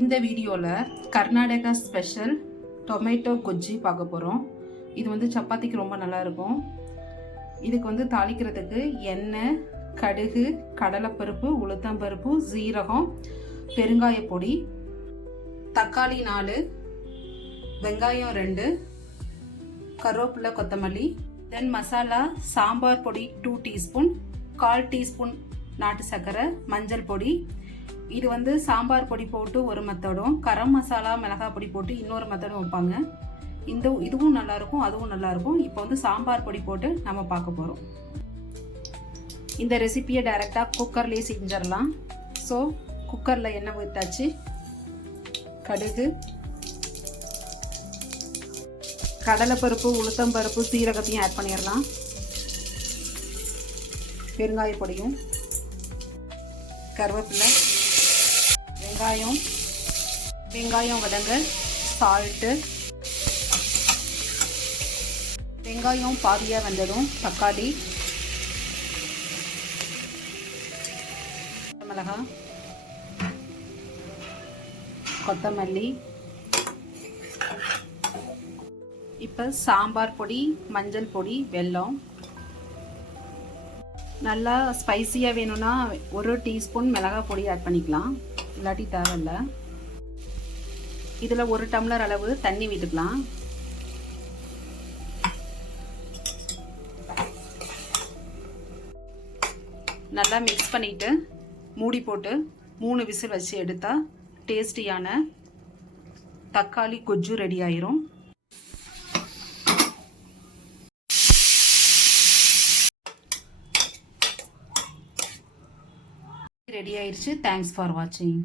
இந்த வீடியோவில் Karnataka special tomato கொஜ்ஜி பார்க்க போகிறோம். இது வந்து சப்பாத்திக்கு ரொம்ப நல்லாயிருக்கும். இதுக்கு வந்து தாளிக்கிறதுக்கு எண்ணெய், கடுகு, கடலைப்பருப்பு, உளுத்தம்பருப்பு, சீரகம், பெருங்காய பொடி, தக்காளி 4, வெங்காயம் 2, கருவேப்பிலை, கொத்தமல்லி, தென் மசாலா சாம்பார் பொடி 2 டீஸ்பூன், 1/4 டீஸ்பூன் நாட்டு சர்க்கரை, மஞ்சள் பொடி. இது வந்து சாம்பார் பொடி போட்டு ஒரு மெத்தடும், கரம் மசாலா மிளகாய் பொடி போட்டு இன்னொரு மெத்தடும் வைப்பாங்க. இதுவும் நல்லாயிருக்கும், அதுவும் நல்லாயிருக்கும். இப்போ வந்து சாம்பார் பொடி போட்டு நம்ம பார்க்க போகிறோம். இந்த ரெசிபியை டைரெக்டாக குக்கர்லேயே செஞ்சிடலாம். ஸோ குக்கரில் எண்ணெய் ஊற்றாச்சு. கடுகு, கடலைப்பருப்பு, உளுத்தம்பருப்பு, சீரகத்தையும் ஆட் பண்ணிடலாம். பெருங்காய பொடியும், கருவேப்பிலை, வெங்காயம் வதங்க, சால்ட்டு, வெங்காயம் பாதியாக வந்ததும் தக்காளி, மிளகாய், கொத்தமல்லி. இப்போ சாம்பார் பொடி, மஞ்சள் பொடி, வெல்லம். நல்லா ஸ்பைசியாக வேணும்னா 1 டீஸ்பூன் மிளகாய் பொடி ஆட் பண்ணிக்கலாம், இல்லாட்டி தேவையில்லை. இதில் 1 டம்ளர் அளவு தண்ணி விட்டுக்கலாம். நல்லா மிக்ஸ் பண்ணிவிட்டு மூடி போட்டு 3 விசில் வச்சு எடுத்தால் டேஸ்டியான தக்காளி கொஜ்ஜு ரெடி ஆயிரும். ரெடி ஆயிடுச்சு. தேங்க்ஸ் ஃபார் வாட்சிங்.